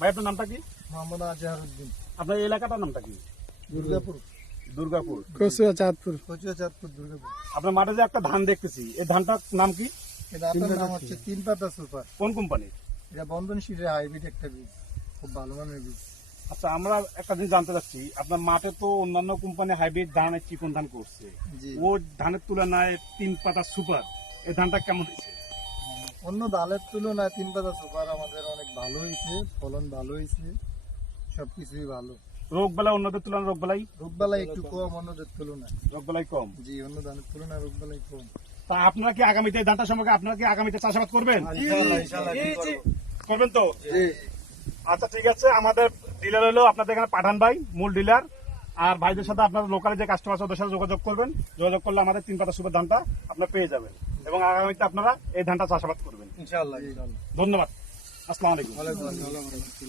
ভাই আপনার নামটা কি? মোহাম্মদ আজহারউদ্দিন। আপনার এই এলাকাটার নামটা কি? দুর্গাপুর। দুর্গাপুর, কচুয়া চাঁদপুর, দুর্গাপুর। আপনার মাঠে যে একটা ধান দেখতেছি, এই ধানটার নাম কি? এটা আপনার নাম হচ্ছে 3 পাতা সুপার। কোন কোম্পানির? এটা বন্ধন সিটের হাইব্রিড একটা বীজ, খুব ভালো মানের বীজ। আচ্ছা, আমরা একটা জিনিস জানতে চাচ্ছি, আপনার মাঠে তো অন্যান্য কোম্পানি হাইব্রিড ধান, চিকন ধান করছে, জি। ও ধানের তুলনায় 3 পাতা সুপার এই ধানটা কেমন হয়েছে? অন্য ডালের তুলনায় 3 পাতা সুপার আমাদের অনেক ভালো হয়েছে, ফলন ভালো হয়েছে, সবকিছুই ভালো। রোগ বেলা অন্যদের তুলনায় রোগ বেলাই রোগবালাই একটু কম অন্যদের তুলনায়। রোগ বেলাই কম। জি, অন্য ধানের তুলনায় রোগবালাই কম। তা আপনারা কি আগামীতে এই ধানটা সম্পর্কে আপনারা কি আগামীতে চাষাবাদ করবেন? করবেন তো? আচ্ছা, ঠিক আছে। আমাদের ডিলার হলো আপনাদের এখানে পাঠান ভাই, মূল ডিলার। আর ভাইদের সাথে আপনার লোকালে যে কাস্টমার আছে ওদের সাথে যোগাযোগ করবেন। যোগাযোগ করলে আমাদের 3 পাতা সুপার ধানটা আপনারা পেয়ে যাবেন এবং আগামীতে আপনারা এই ধানটা চাষাবাদ করবেন ইনশাআল্লাহ। ধন্যবাদ। আসসালামু আলাইকুম। ওয়ালাইকুম আসসালাম।